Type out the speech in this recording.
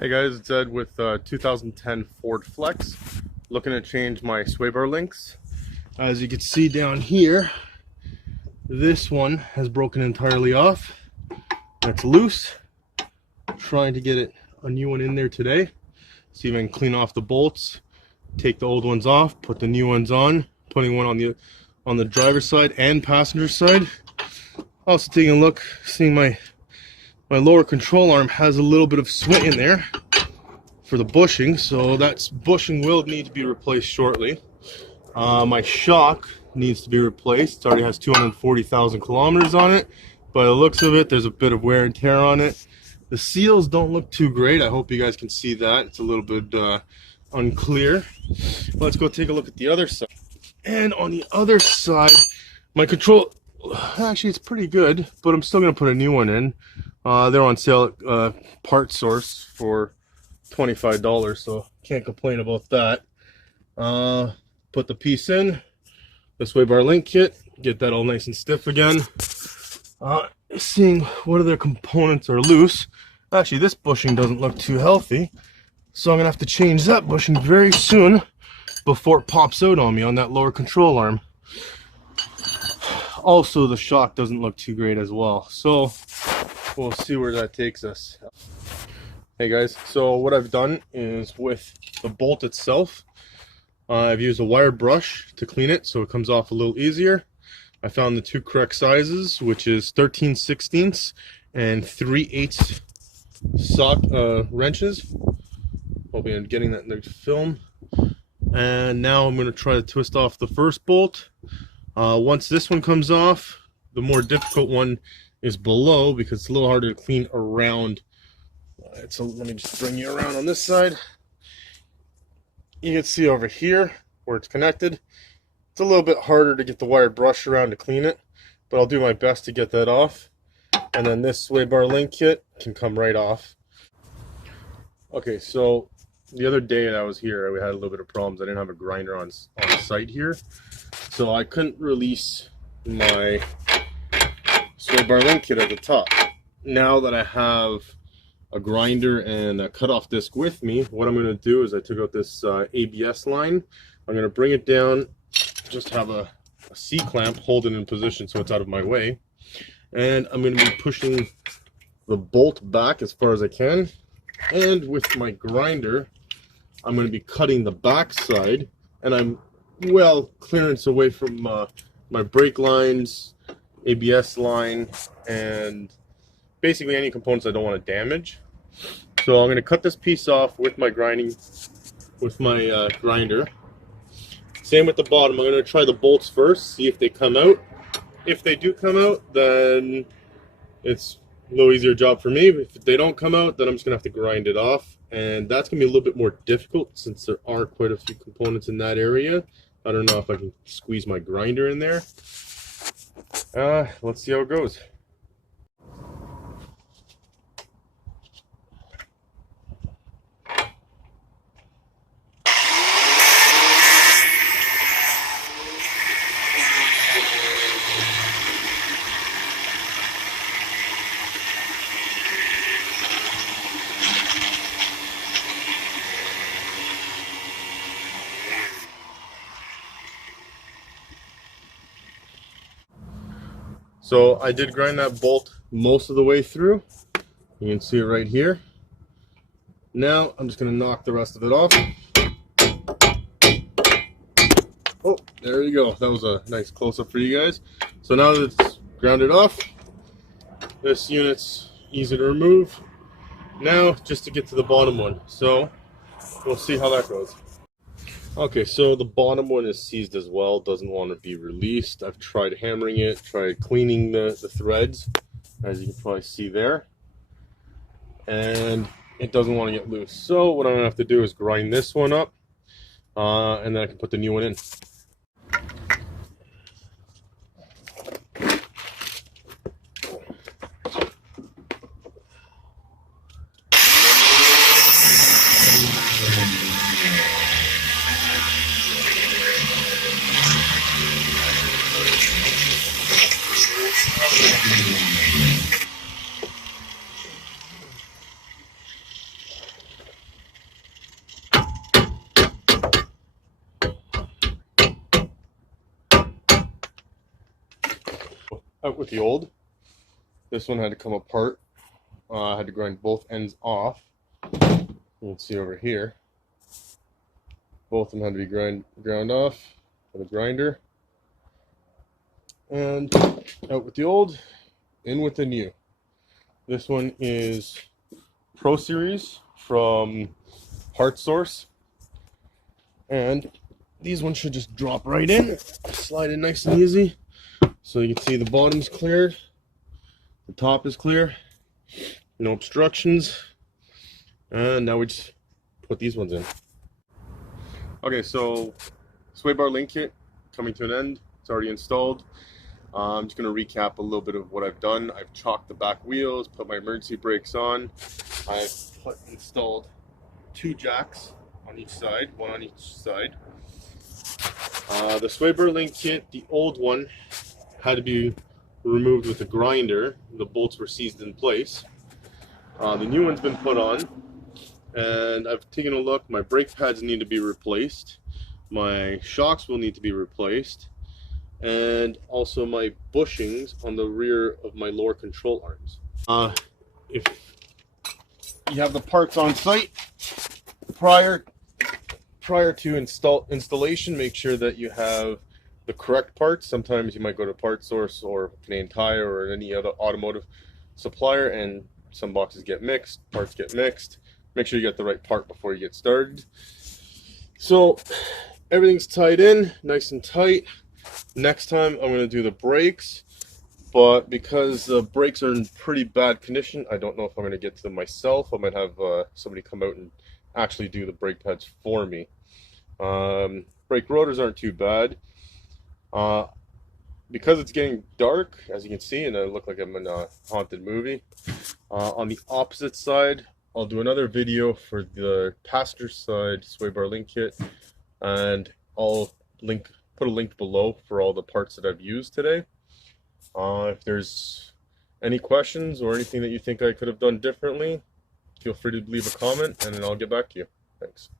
Hey guys, it's Ed with 2010 Ford Flex. Looking to change my sway bar links. As you can see down here, this one has broken entirely off. That's loose. Trying to get a new one in there today. See if I can clean off the bolts, take the old ones off, put the new ones on. Putting one on the driver's side and passenger side. Also taking a look, seeing my lower control arm has a little bit of sweat in there for the bushing, so that bushing will need to be replaced shortly. My shock needs to be replaced. It already has 240,000 kilometers on it. By the looks of it, there's a bit of wear and tear on it. The seals don't look too great. I hope you guys can see that. It's a little bit unclear. Let's go take a look at the other side. And on the other side, my control, actually it's pretty good, but I'm still going to put a new one in. They're on sale at Part Source for $25, so can't complain about that. Put the piece in, the sway bar link kit, get that all nice and stiff again. Seeing what other components are loose. Actually, this bushing doesn't look too healthy, so I'm gonna have to change that bushing very soon before it pops out on me on that lower control arm. Also, the shock doesn't look too great as well, so we'll see where that takes us. Hey guys, so what I've done is with the bolt itself, I've used a wire brush to clean it so it comes off a little easier. I found the two correct sizes, which is 13/16 and 3/8 sock wrenches. Hoping I'm getting that in the film. And now I'm going to try to twist off the first bolt. Once this one comes off, the more difficult one is below because it's a little harder to clean around. Let me just bring you around on this side. You can see over here where it's connected. It's a little bit harder to get the wire brush around to clean it, but I'll do my best to get that off. And then this sway bar link kit can come right off. Okay, so the other day that I was here, we had a little bit of problems. I didn't have a grinder on site here, so I couldn't release my sway bar link kit at the top. Now that I have a grinder and a cutoff disc with me, what I'm going to do is I took out this ABS line. I'm going to bring it down, just have a C-clamp, hold it in position so it's out of my way. And I'm going to be pushing the bolt back as far as I can. And with my grinder, I'm going to be cutting the back side. And I'm well clearance away from my brake lines, ABS line, and basically any components I don't want to damage. So I'm going to cut this piece off with my grinder. Same with the bottom. I'm going to try the bolts first, see if they come out. If they do come out, then it's a little easier job for me. If they don't come out, then I'm just going to have to grind it off. And that's going to be a little bit more difficult since there are quite a few components in that area. I don't know if I can squeeze my grinder in there. Let's see how it goes. So I did grind that bolt most of the way through. You can see it right here. Now I'm just going to knock the rest of it off. Oh, there you go. That was a nice close-up for you guys. So now that it's grounded off, this unit's easy to remove. Now just to get to the bottom one. So we'll see how that goes. Okay, so the bottom one is seized as well, doesn't want to be released. I've tried hammering it, tried cleaning the threads, as you can probably see there, and it doesn't want to get loose. So what I'm going to have to do is grind this one up, and then I can put the new one in. out with the old. This one had to come apart. I had to grind both ends off. You can see over here. Both of them had to be ground off with a grinder. And out with the old, in with the new. This one is Pro Series from Part Source. And these ones should just drop right in, slide in nice and easy. So you can see the bottom's cleared, the top is clear, no obstructions. And now we just put these ones in. Okay, so sway bar link kit coming to an end. It's already installed. I'm just going to recap a little bit of what I've done. I've chalked the back wheels, put my emergency brakes on. I've installed 2 jacks on each side, one on each side. The sway bar link kit, the old one, had to be removed with a grinder. The bolts were seized in place. The new one's been put on, and I've taken a look. My brake pads need to be replaced. My shocks will need to be replaced. And also my bushings on the rear of my lower control arms. If you have the parts on site prior to installation, make sure that you have the correct parts. Sometimes you might go to Part Source or Canadian Tire or any other automotive supplier, and some boxes get mixed, parts get mixed. Make sure you get the right part before you get started. So everything's tied in, nice and tight. Next time I'm going to do the brakes, but because the brakes are in pretty bad condition, I don't know if I'm going to get to them myself. I might have somebody come out and actually do the brake pads for me. Brake rotors aren't too bad. Because it's getting dark, as you can see, and I look like I'm in a haunted movie. On the opposite side, I'll do another video for the passenger side sway bar link kit, and I'll put a link below for all the parts that I've used today. If there's any questions or anything that you think I could have done differently, feel free to leave a comment and then I'll get back to you. Thanks.